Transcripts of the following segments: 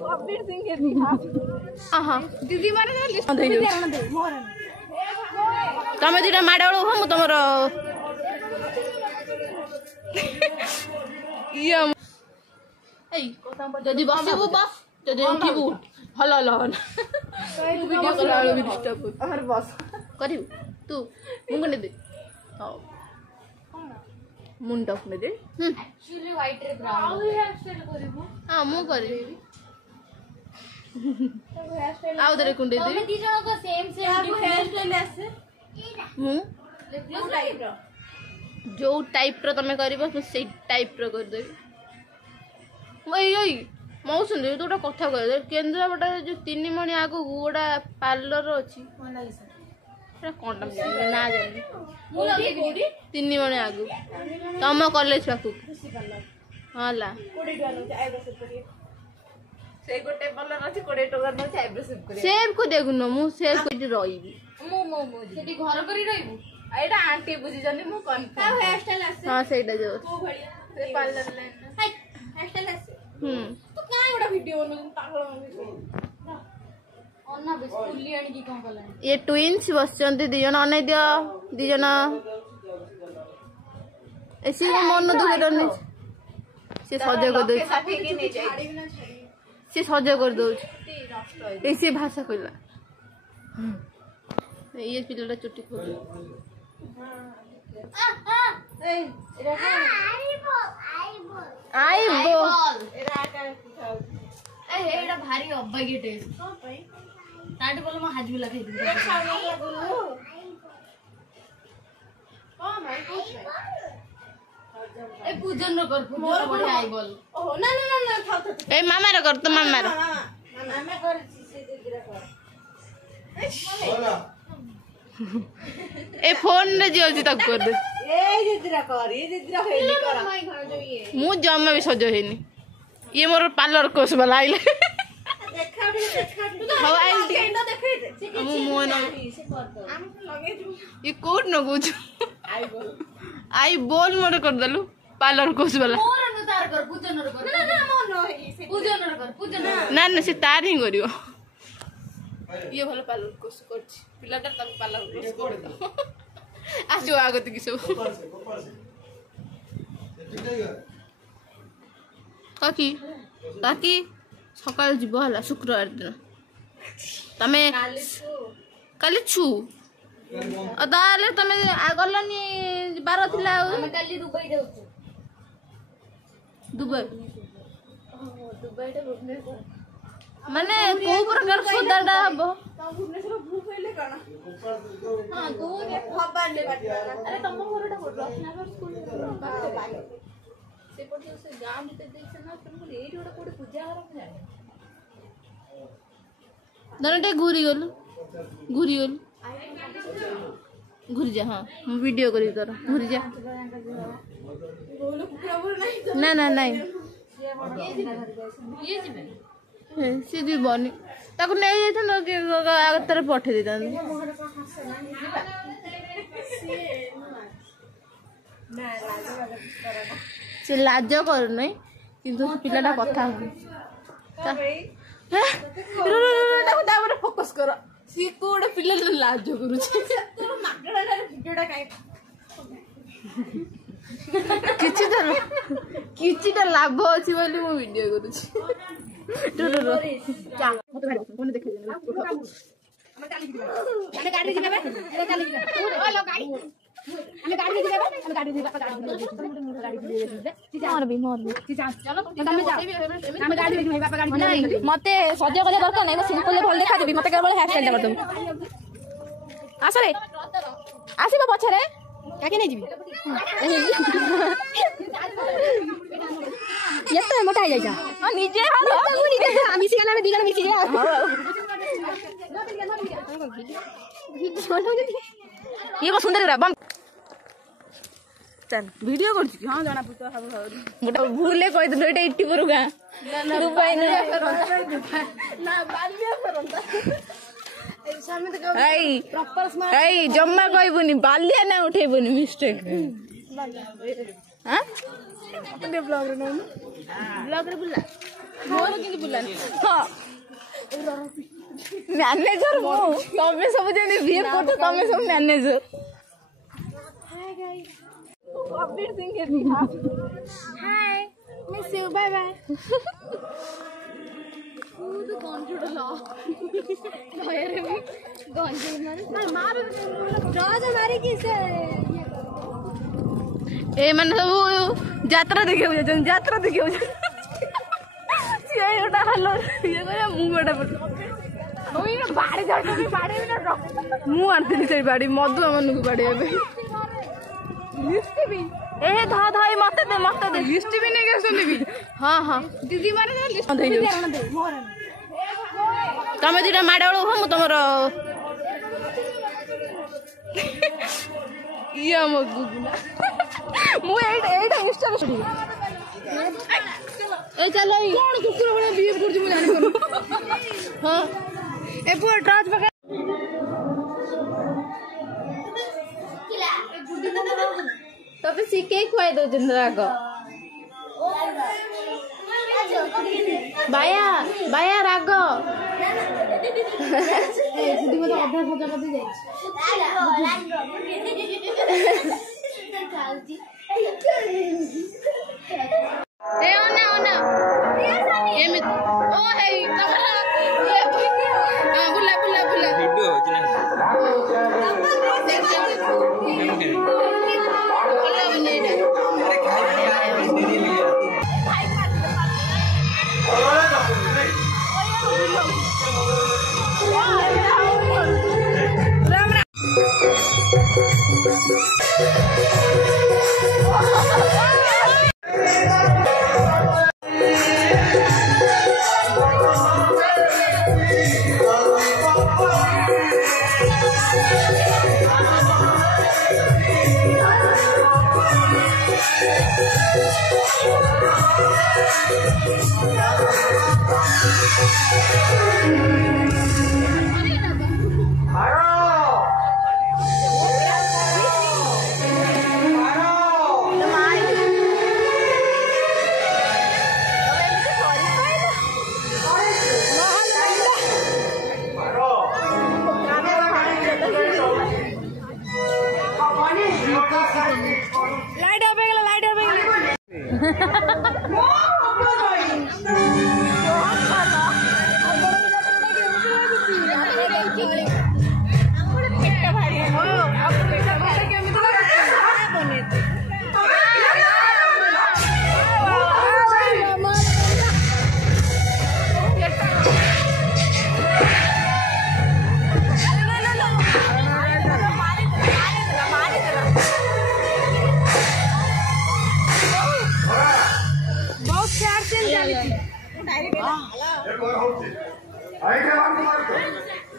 कबीर सिंह के दीदी मारे तुम दुटा माड़ बेलू हम तुम जदि बसबू बस जदि उठू उठ हल हल हल वीडियो कला भी डिस्टर्ब हमर बस करियो तू मुंगने दे हां मुंडा में दे एक्चुअली व्हाइट रे ब्राउन हेयर स्टाइल करिबो हां मु करिबी आउ दरे कुंडे दे हम दी जण को सेम हेयर स्टाइल आसे मु जो टाइप रो तमे करिबो से टाइप रो कर देबी मौसम दे तो कथा कह केन्द्रापड़ा जो 3 मणि आगु गोटा पार्लर अच्छी कौन ना जानी 3 मणि आगु तुम कॉलेज पाखु हाँ सेब को देखुन मु सेब को रही घर कर आंटी बुझी हाँ से जो तो काय ओडा वीडियो बनु पागल अन्ना बिस्कुली आनी की कोन कला ये ट्विन्स बसचंती दी जन अनै दियो दी जन एसी को मन दुखे डरनी से सजे कर दे से सजे कर दो ऐसे भाषा कहला ये पिलडा चुट्टी खोद एड़ा भारी अब्बागी टेस्ट ताटे बोले म हाजू लगे दे ए पूजन न कर मोर बढे आई बोल ओहो ना ना ना थाउ थाउ ए मामा रे कर त मामा रे मामा कर से दिरा कर ए फोन रे जियो जी तक कर दे ए दिरा कर ये दिरा हेनी कर मु जम्मा भी सजो हेनी ये मोर पार्लर कोर्स वाला आइले देखा हाउ आई केंडो देखै दे मु मोन से कर दो हम लगे ये कोड न गुज आई बोल मोर कर दलु पार्लर कोर्स वाला मोर न तार कर पूजन न कर ना ना मोर न पूजन न कर पूजन ना ना से तार ही करियो ये भलो पार्लर कोर्स करछि पिलाटा तक पार्लर कोर्स कर दो आजो आगत कि सब काकी काकी सकाल जीव है शुक्रवार दिन तमे काली छु ताले तमे गलनी बार थिला हम काली दुबई जाउछु दुबई दुबई टा भुवनेश्वर माने को प्रकार सोदाडा हबो भुवनेश्वर भू पहिले कना हां दो भगवान ले बात अरे तम घरटा बोल रत्नागर स्कूल से पटे से गांव भीतर देखछ ना तुम एई रोड कोड पूजा घर में जाने दनटे घुरी गल घुरी जा हां वीडियो करी कर घुरी जा ना ना नहीं ये जिबे से जी बनी ताको नै जाय न के तरह पठे दे दन से लाज कर नहीं किंतु पिलाटा कथा फोकस कर सी कोडे पिला लाज करू किछि लाभ अछि बोली मु वीडियो करू मते सजा करे दरकार नै सिंपल भल देखा देबी मते केवल हेयर स्टाइल कर दम आसरे आसीबा पछरे काके नै जीबी ये तो मोटा है जाइजा हां निजे हां निजे मिसी गला में दिगला मिसी गया ये को सुंदर बम चल वीडियो कर छी हां जाना पुतो सब मोटा भूले कहि दे एटा 80 परगा दुबई ना बालिया करंता सामने तो प्रॉपर स्मार्ट जम्मा कहबुनी बालिया ना उठेबुनी मिस्टेक हां अपन ब्लॉग रे बुला मोर किंतु बुलानी हां मैनेजर मो तमे सब जने बिहेव करतो तमे सब manager hi guys Kabir Singh के दिखा hi miss you bye bye तू कौन छुड़ला भयरे भी गंजे मार राज हमारी किसे ए मन सब यात्रा देखे यात्रा देखे सीटा हलो ये मु गोटे बाड़ी जाती बाड़ी मुझे से बाड़ी मधु मन को बाड़ी लिस्ट भी ए धा धाई मत दे लिस्ट भी नहीं आसुनी भी हाँ हाँ दीदी माने लिस्ट तमें दुटा माड़ बेलू हम तुम ये मुझे इंस्टा ए चलो कौन कुकुर बड़ा बिहेव कर मुझे जानि करू हां ए पुआ टॉर्च पकड़ तबे सिके खुआई दो चंद्राग बाया बाया राग ए गुडी मत आधा भजा करते जाई ए ओना ये में ओ है कमरा ये बुला वीडियो हो ना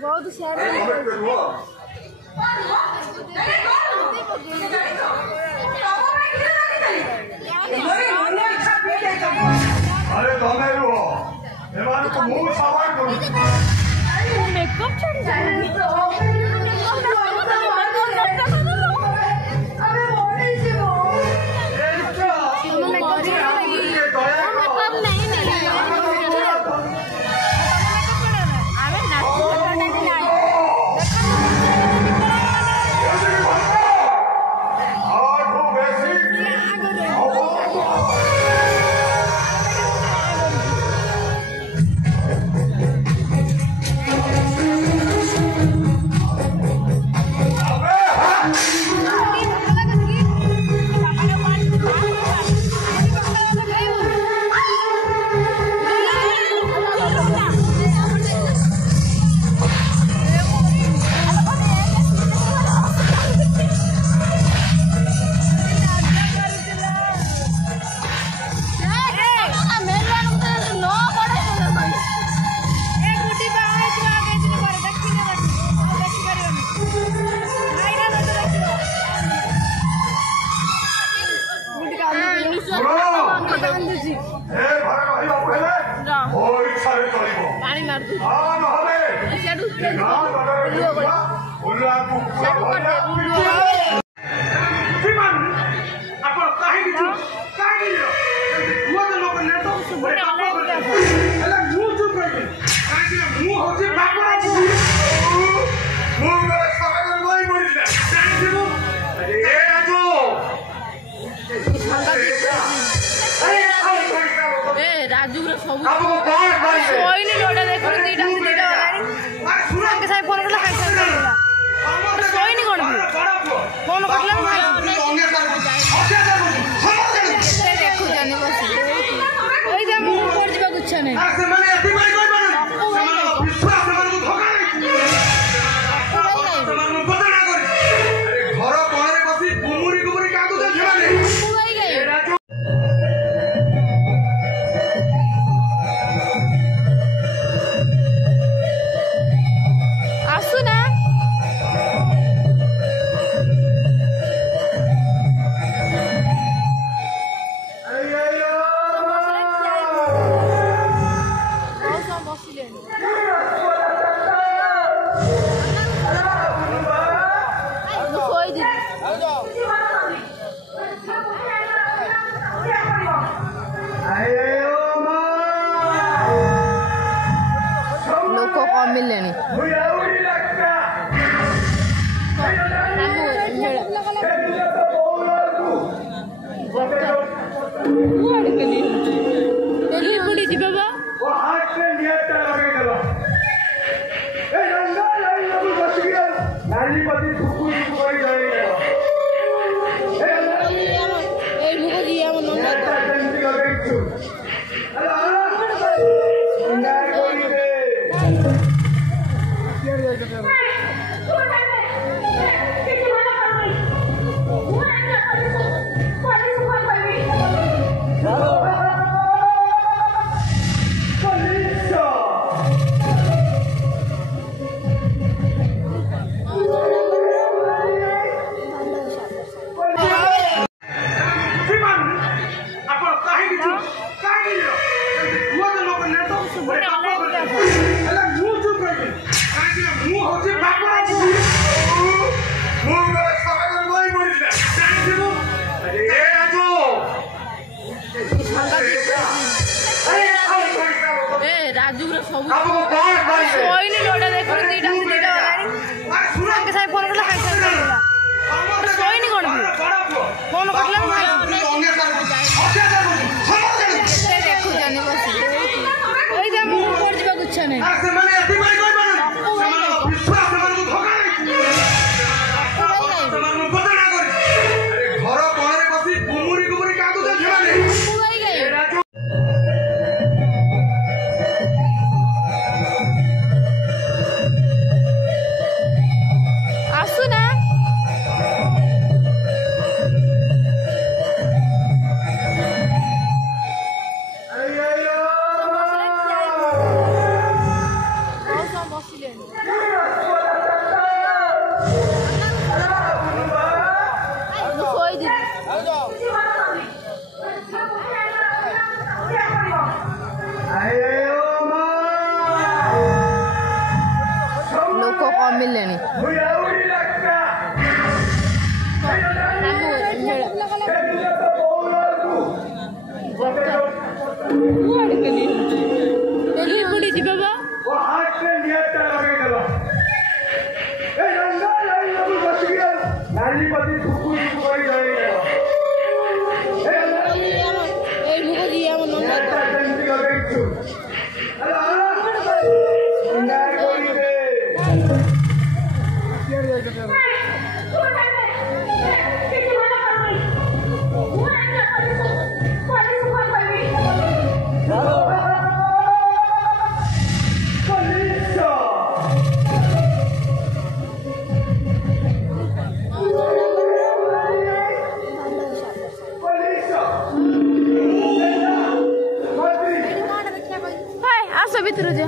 बहुत अरे तमे रुहो एमान को मुंह सवार करू मेकअप चढ़ जाएगी पानी मार दू आप आपको कौन मारेंगे कोई नहीं लोड़ा देखो दीटा वाला के साथ फोन करला खाई कोई नहीं कोन फोन करला देखो जाने बस ओई जे मु पड़ जिबा गुच्छा नहीं से माने एती मारी कोई बन विश्वास से मन को धोखा नहीं मन को पता ना करे अरे घर कोणे बसी गुमुरी कादू दे छेले लोग कम मिलने राजू आपको कौन मारेंगे कोई नहीं लोड़ा देखो दीटा वाला के साथ फोन करला खाई कोई नहीं कोन फोन करला देखो जाने बस ओई जे मु पड़ जिबा गुच्छा नहीं से माने एती मारी कोई बन विश्वास से मन को धोखा नहीं मन को पता ना करे अरे घर कोणे बसी गुमुरी कादू दे छेले लोग कम मिलने आस भीतर जा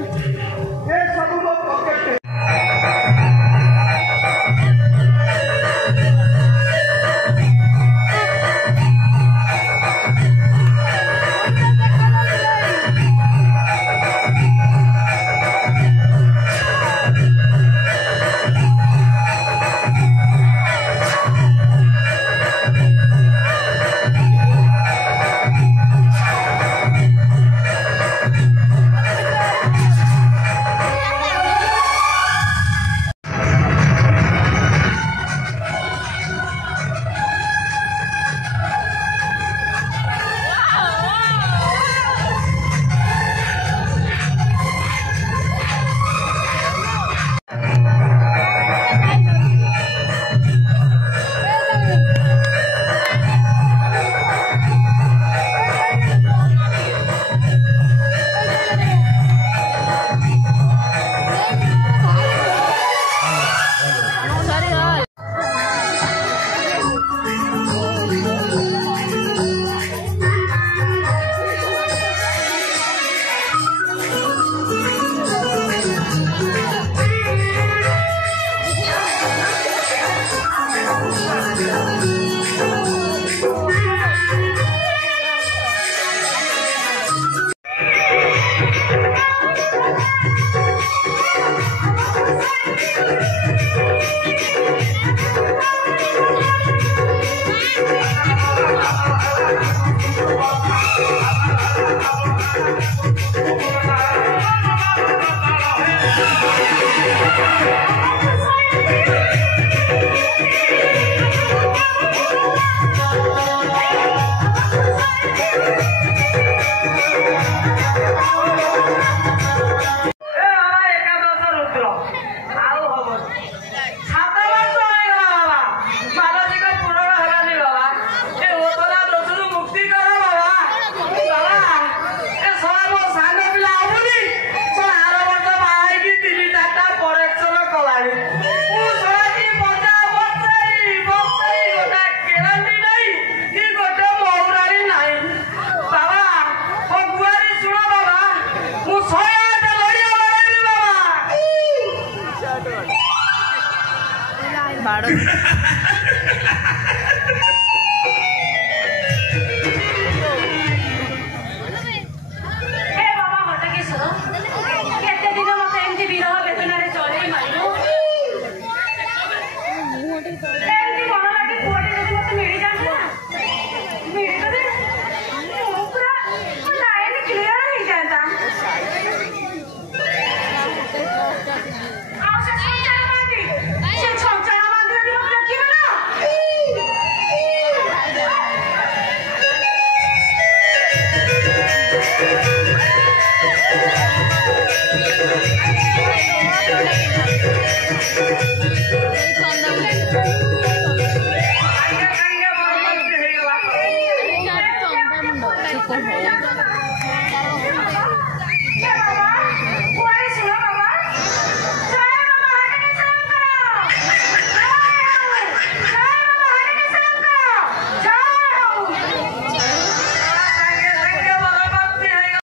ବାଡ଼